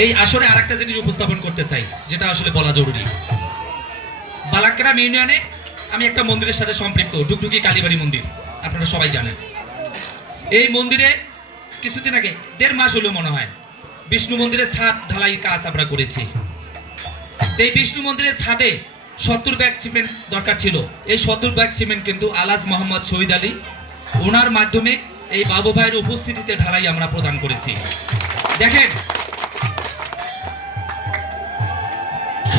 এই আসরে আরেকটা জিনিস উপস্থাপন করতে চাই, যেটা আসলে বলা জরুরি। বালাগ্রাম ইউনিয়নে আমি একটা মন্দিরের সাথে সম্পৃক্ত ডুকডুকি কালীবাড়ি মন্দির, আপনারা সবাই জানেন। এই মন্দিরে কিছুদিন আগে, দেড় মাস হলো মনে হয়, বিষ্ণু মন্দিরের ছাদ ঢালাই কাজ আমরা করেছি। এই বিষ্ণু মন্দিরের ছাদে সত্তর ব্যাগ সিমেন্ট দরকার ছিল। এই সত্তর ব্যাগ সিমেন্ট কিন্তু আলাজ মোহাম্মদ শহীদ আলী ওনার মাধ্যমে এই বাবু ভাইয়ের উপস্থিতিতে ঢালাই আমরা প্রদান করেছি। দেখেন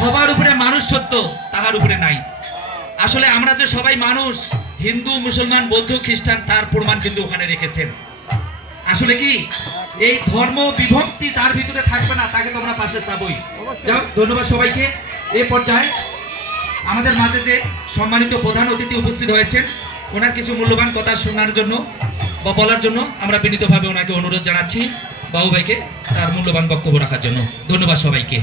সবার উপরে মানুষ সত্য তাহার উপরে নাই। আসলে আমরা যে সবাই মানুষ, হিন্দু, মুসলমান, বৌদ্ধ, খ্রিস্টান, তার প্রমাণ কিন্তু ওখানে রেখেছেন। আসলে কি? এই ধর্ম বিভক্তি তার ভিতরে থাকবে না, তাকে তো আমরা পাশে চাবই। যাও ধন্যবাদ সবাইকে। এ পর্যায়ে আমাদের মাঝে যে সম্মানিত প্রধান অতিথি উপস্থিত হয়েছেন, ওনার কিছু মূল্যবান কথা শোনার জন্য বা বলার জন্য আমরা বিনীতভাবে ওনাকে অনুরোধ জানাচ্ছি বাবু ভাইকে তার মূল্যবান বক্তব্য রাখার জন্য। ধন্যবাদ সবাইকে।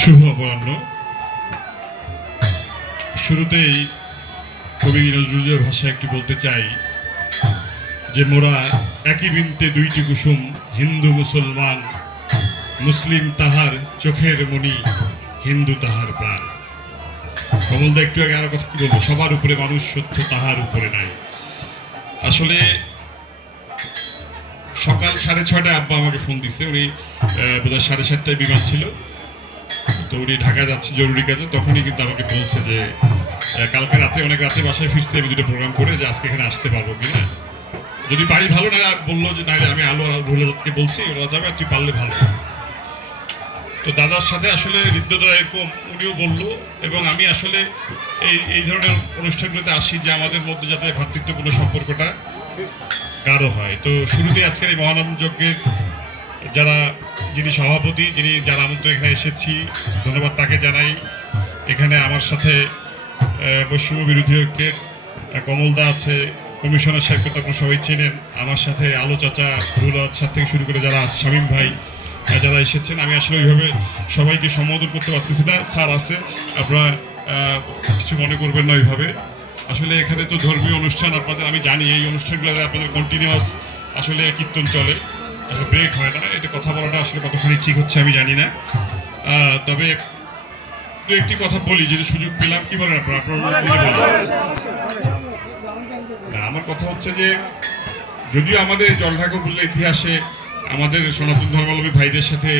শুভ অপরাহ্ন। শুরুতেই কবি নজরুলের ভাষায় একটু বলতে চাই যে, মোরা একই বৃন্তে দুইটি কুসুম, হিন্দু, মুসলমান। মুসলিম তাহার চোখের মণি, হিন্দু তাহার প্রাণ। কমলদা, একটু আগে আরও কথা কি বলব? সবার উপরে মানুষ সত্য, তাহার উপরে নাই। আসলে সকাল সাড়ে ছটায় আব্বা আমাকে ফোন দিছে। উনি বোধহয় সাড়ে সাতটায় বিমান ছিল। তো উনি ঢাকা যাচ্ছে, জরুরি কাজে। তখনই কিন্তু আমাকে বলছে যে কালকে রাতে, অনেক রাতে বাসায় ফিরছে, আমি দুটো প্রোগ্রাম করে যে আজকে এখানে আসতে পারব কিনা যদি বাড়ি ভালো না বলল যে, নাহলে আমি আলো রুহুলকে বলছি, ওরা যাবে, আর তুই পারলে ভালো। তো দাদার সাথে আসলে হৃদ্যতা এরকম, উনিও বলল, এবং আমি আসলে এই এই ধরনের অনুষ্ঠানগুলোতে আসি যে আমাদের মধ্যে যাতে ভ্রাতৃত্বপূর্ণ সম্পর্কটা গাঢ় হয়। তো শুরুতে আজকের এই মহানবম যজ্ঞের যারা, যিনি সভাপতি, যিনি যারা আমন্ত্রণ এখানে এসেছি, ধন্যবাদ তাকে জানাই। এখানে আমার সাথে বৈষম্য বিরোধী ঐক্যের কমলদা আছে, কমিশনার সাহেবকে তো আপনারা সবাই চেনেন। আমার সাথে আলো চাচা রুলার সাথে থেকে শুরু করে যারা শামীম ভাই যারা এসেছেন, আমি আসলে ওইভাবে সবাইকে সম্বোধন করতে পারতেছি না। স্যার আছে আপনারা কিছু মনে করবেন না ওইভাবে। আসলে এখানে তো ধর্মীয় অনুষ্ঠান, আপনাদের আমি জানি এই অনুষ্ঠানগুলোতে আপনাদের কন্টিনিউয়াস আসলে কীর্তন চলে। ব্রেক হয় না, এটা কথা বলাটা আসলে কতখানি ঠিক হচ্ছে আমি জানি না। তবে দু একটি কথা বলি, যদি সুযোগ পেলাম, কি বলেন আপনারা? আমার কথা হচ্ছে যে, যদিও আমাদের জলঢাকুপুল্লা ইতিহাসে আমাদের সনাতন ধর্মাবলম্বী ভাইদের সাথে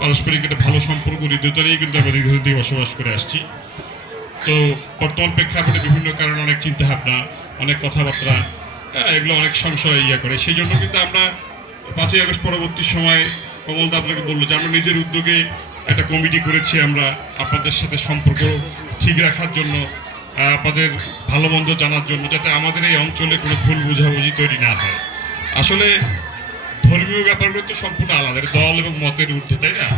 পারস্পরিক একটা ভালো সম্পর্ক, হৃদয়তা নিয়ে কিন্তু আমরা দীর্ঘদিন বসবাস করে আসছি। তো বর্তমান প্রেক্ষাপটে বিভিন্ন কারণে অনেক চিন্তা ভাবনা অনেক কথাবার্তা হ্যাঁ, এগুলো অনেক সংশয় ইয়ে করে। সেই জন্য কিন্তু আমরা পাঁচই আগস্ট পরবর্তী সময় কমলদা আপনাকে বলল যে আমরা নিজের উদ্যোগে একটা কমিটি করেছি আমরা আপনাদের সাথে সম্পর্ক ঠিক রাখার জন্য আপনাদের ভালো মন্দ জানার জন্য যাতে আমাদের এই অঞ্চলে কোনো ভুল বোঝাবুঝি তৈরি না হয়। আসলে ধর্মীয় ব্যাপারগুলো তো সম্পূর্ণ আলাদা দল এবং মতের ঊর্ধ্বে তাই না?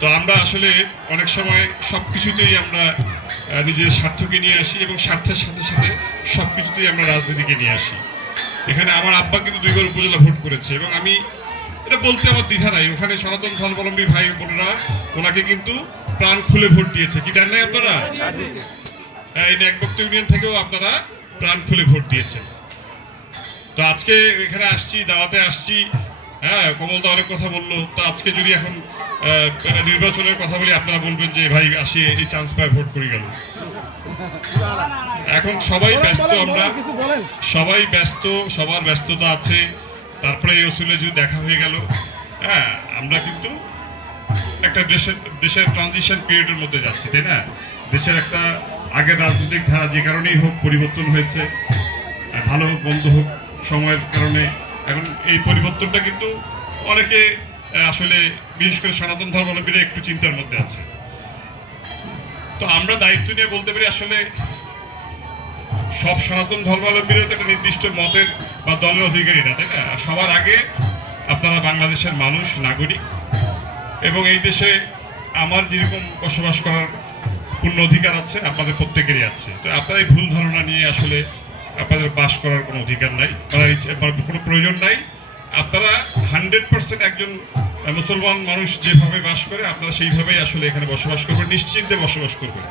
তো আমরা আসলে অনেক সময় সব কিছুতেই আমরা নিজের স্বার্থকে নিয়ে আসি এবং স্বার্থের সাথে সাথে সব কিছুতেই আমরা রাজনীতিকে নিয়ে আসি। এখানে আমার আব্বা কিন্তু দুইবার উপজেলা ভোট করেছে এবং আমি এটা বলতে আমার দ্বিধা নাই। ওখানে সনাতন ধর্মাবলম্বী ভাই বোনেরা, ওনাকে কিন্তু প্রাণ খুলে ভোট দিয়েছে। কি জানেন আপনারা? এই নেকবক্ত ইউনিয়ন থেকেও আপনারা প্রাণ খুলে ভোট দিয়েছেন। তো আজকে এখানে আসছি, দাওয়াতে আসছি। হ্যাঁ কমলদা অনেক কথা বলল। তো আজকে যদি এখন নির্বাচনের কথা বলি আপনারা বলবেন যে ভাই আসি এই চান্স পায় ভোট করে গেল। এখন সবাই ব্যস্ত আমরা। সবাই ব্যস্ত সবার ব্যস্ততা আছে। তারপরে এই অসুলে যদি দেখা হয়ে গেল হ্যাঁ আমরা কিন্তু একটা দেশের দেশের ট্রানজিশন পিরিয়ডের মধ্যে যাচ্ছি তাই না? দেশের একটা আগের রাজনৈতিক ধারা যে কারণেই হোক পরিবর্তন হয়েছে ভালো হোক মন্দ হোক সময়ের কারণে। এখন এই পরিবর্তনটা কিন্তু অনেকে আসলে বিশেষ করে সনাতন ধর্মাবলম্বীরা একটু চিন্তার মধ্যে আছে। তো আমরা দায়িত্ব নিয়ে বলতে পারি, আসলে সব সনাতন ধর্মাবলম্বীরা তো একটা নির্দিষ্ট মতের বা দলের অধিকারী না, তাই না? সবার আগে আপনারা বাংলাদেশের মানুষ, নাগরিক, এবং এই দেশে আমার যেরকম বসবাস করার পূর্ণ অধিকার আছে, আপনাদের প্রত্যেকেরই আছে। তো আপনারা এই ভুল ধারণা নিয়ে আসলে আপনাদের বাস করার কোনো অধিকার নাই কোনো প্রয়োজন নাই। আপনারা হান্ড্রেড পার্সেন্ট একজন মুসলমান মানুষ যেভাবে বাস করে, আপনারা সেইভাবেই আসলে এখানে বসবাস করবেন, নিশ্চিন্তে বসবাস করবেন।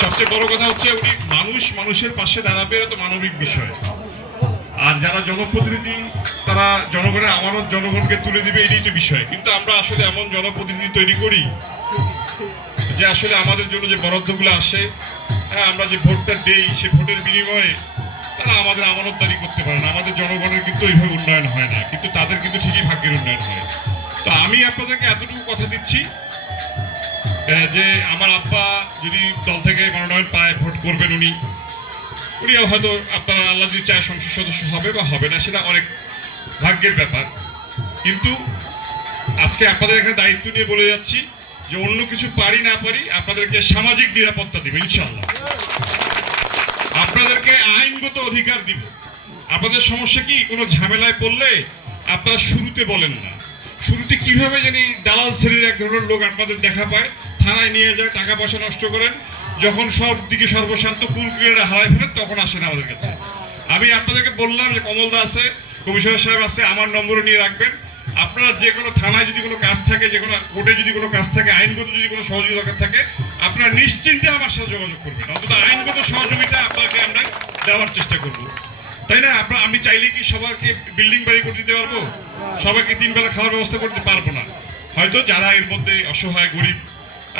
সবচেয়ে বড় কথা হচ্ছে উনি মানুষ, মানুষের পাশে দাঁড়াবে, এটা মানবিক বিষয়। আর যারা জনপ্রতিনিধি, তারা জনগণের আমানত জনগণকে তুলে দিবে, এটাই তো বিষয়। কিন্তু আমরা আসলে এমন জনপ্রতিনিধি তৈরি করি যে আসলে আমাদের জন্য যে বরাদ্দগুলো আসে হ্যাঁ আমরা যে ভোটটা দেই, সে ভোটের বিনিময়ে তারা আমাদের আমানতদারি করতে পারে না। আমাদের জনগণের কিন্তু ওইভাবে উন্নয়ন হয় না। কিন্তু তাদের কিন্তু ঠিকই ভাগ্যের উন্নয়ন হয়। তো আমি আপনাদেরকে এতটুকু কথা দিচ্ছি যে আমার আব্বা যদি দল থেকে মনোনয়ন পায়, ভোট করবেন উনি, উনিও হয়তো আপনারা আল্লাহ যদি চায় সংসদ সদস্য হবে বা হবে না, সেটা অনেক ভাগ্যের ব্যাপার। কিন্তু আজকে আপনাদের এখানে দায়িত্ব নিয়ে বলে যাচ্ছি যে অন্য কিছু পারি না পারি, আপনাদেরকে সামাজিক নিরাপত্তা দিব ইনশাল্লাহ আপনাদেরকে আইনগত অধিকার দিব। আপনাদের সমস্যা কি? কোনো ঝামেলায় পড়লে আপনারা শুরুতে বলেন না। শুরুতে কীভাবে জানি দালাল শ্রেণির এক ধরনের লোক আপনাদের দেখা পায়, থানায় নিয়ে যায়, টাকা পয়সা নষ্ট করেন, যখন সব দিকে সর্বশান্ত কুল ক্রিয়ারা হারাই ফেলেন, তখন আসেন আমাদের কাছে। আমি আপনাদেরকে বললাম যে কমলদা আছে, কমিশনার সাহেব আছে, আমার নম্বরও নিয়ে রাখবেন। আপনারা যে কোনো থানায় যদি কোনো কাজ থাকে, যে কোনো কোর্টে যদি কোনো কাজ থাকে, আইনগত যদি কোনো সহযোগিতা থাকে, আপনারা নিশ্চিন্তে আমার সাথে যোগাযোগ করবেন। অন্তত আইনগত সহযোগিতা আপনাকে আমরা দেওয়ার চেষ্টা করব। তাই না? আপনার আমি চাইলে কি সবাইকে বিল্ডিং বাড়ি করে দিতে পারব? সবাইকে তিন বেলা খাওয়ার ব্যবস্থা করতে পারব না। হয়তো যারা এর মধ্যে অসহায়, গরিব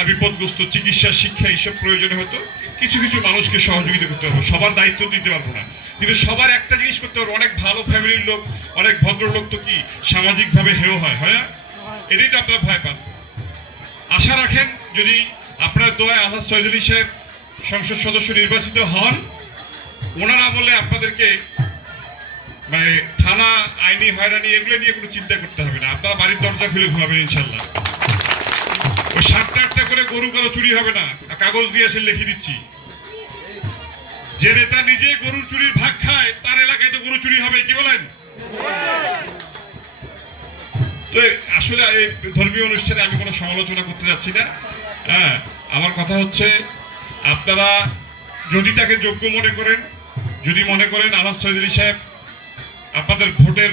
বিপদগ্রস্ত চিকিৎসা, শিক্ষা এইসব প্রয়োজনে হয়তো কিছু কিছু মানুষকে সহযোগিতা করতে পারব। সবার দায়িত্ব দিতে পারব না। কিন্তু সবার একটা জিনিস করতে পারব, অনেক ভালো ফ্যামিলির লোক, অনেক ভদ্রলোক তো কি সামাজিকভাবে হেয় হয় হয়? এটাই তো আপনারা ভয় পান। আশা রাখেন, যদি আপনার দোয়ায় আহাজ সৈদুল সাহেব সংসদ সদস্য নির্বাচিত হন, ওনার বলে আপনাদেরকে মানে থানা আইনি হয়রানি এগুলো নিয়ে কোনো চিন্তা করতে হবে না। আপনারা বাড়ির দরজা খুলে ঘুমাবেন ইনশাল্লাহ। সাতটা আটটা করে গরু কারও চুরি হবে না। কাগজ দিয়ে এসে লিখে দিচ্ছি। যে নেতা নিজে গরুর চুরির ভাগ খায়, তার এলাকায় তো গরু চুরি হবে কি বলেন? তো আসলে এই ধর্মীয় অনুষ্ঠানে আমি কোনো সমালোচনা করতে যাচ্ছি না। হ্যাঁ আমার কথা হচ্ছে, আপনারা যদি তাকে যোগ্য মনে করেন, যদি মনে করেন আনাস চৌধুরী সাহেব, আপনাদের ভোটের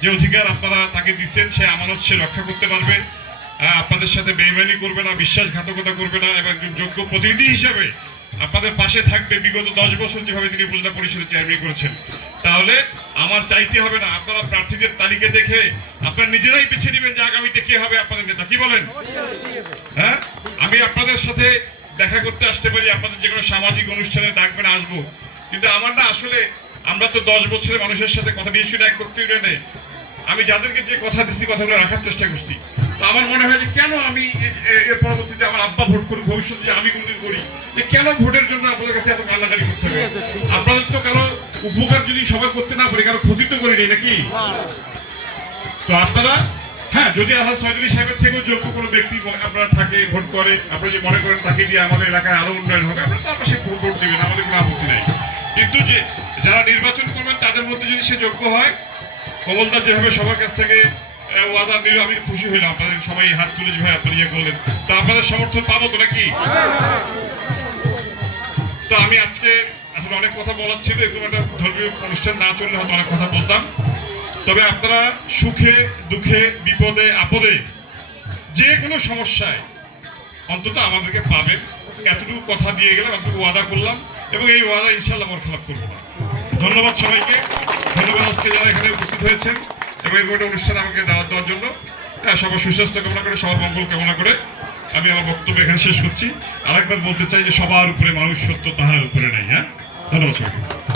যে অধিকার আপনারা তাকে দিচ্ছেন, সে আমানত সে রক্ষা করতে পারবে। আপনাদের সাথে বেইমানি করবে না, বিশ্বাসঘাতকতা করবে না এবং একজন যোগ্য প্রতিনিধি হিসাবে আপনাদের পাশে থাকবে বিগত দশ বছর যেভাবে তিনি উপজেলা পরিষদের চেয়ারম্যান করেছেন। তাহলে আমার চাইতে হবে না, আপনারা প্রার্থীদের তালিকা দেখে আপনারা নিজেরাই বেছে নেবেন যে আগামীতে কে হবে আপনাদের নেতা। কি বলেন? হ্যাঁ? আমি আপনাদের সাথে দেখা করতে আসতে পারি, আপনাদের যে কোনো সামাজিক অনুষ্ঠানে ডাকবেন, আসব। কিন্তু আমার না আসলে আমরা তো দশ বছরের মানুষের সাথে কথা দিয়েছি না এক করতে আমি যাদেরকে যে কথা দিচ্ছি কথাগুলো রাখার চেষ্টা করছি। আমার মনে হয় যে কেন আমি এর পরবর্তীতে আমার আব্বা ভোট করি ভবিষ্যতে আমি কোনদিন করি? যে কেন ভোটের জন্য আপনাদের কাছে এত কান্নাকারি করতে হবে? আপনাদের তো কারও উপকার যদি সবাই করতে না পারি কারও ক্ষতি তো করিনি নাকি? তো আপনারা হ্যাঁ যদি আল্লাহ সৈদুল সাহেবের থেকেও যোগ্য কোনো ব্যক্তি আপনারা থাকে ভোট করে আপনারা যে মনে করেন তাকে দিয়ে আমাদের এলাকায় আরও উন্নয়ন হবে আপনারা তার পাশে ভোট ভোট দিবেন আমাদের কোনো আপত্তি নেই। কিন্তু যে যারা নির্বাচন করবেন তাদের মধ্যে যদি সে যোগ্য হয় কমলদা যেভাবে সবার কাছ থেকে ওয়াদা দিল আমি খুশি হইলাম। আপনাদের সবাই হাত তুলে যেভাবে আপনারা ইয়ে করলেন। তো আপনাদের সমর্থন পাবো তো নাকি? তো আমি আজকে আসলে অনেক কথা বলার ছিল, এরকম একটা ধর্মীয় অনুষ্ঠান না চললে হয়তো অনেক কথা বলতাম। তবে আপনারা সুখে, দুঃখে, বিপদে, আপদে যে কোনো সমস্যায় অন্তত আমাদেরকে পাবেন। এতটুকু কথা দিয়ে গেলাম, এতটুকু ওয়াদা করলাম এবং এই ওয়াদা ইনশাল্লাহ আমার খেলাপ করব না। ধন্যবাদ সবাইকে। ধন্যবাদ আজকে যারা এখানে উপস্থিত হয়েছেন। এবং এরকম একটা অনুষ্ঠানে আমাকে দাওয়াত দেওয়ার জন্য। সবার সুস্বাস্থ্য কামনা করে, সবার মঙ্গল কামনা করে আমি আমার বক্তব্য এখানে শেষ করছি। আরেকবার বলতে চাই যে সবার উপরে মানুষ সত্য তাহার উপরে নেই হ্যাঁ? ধন্যবাদ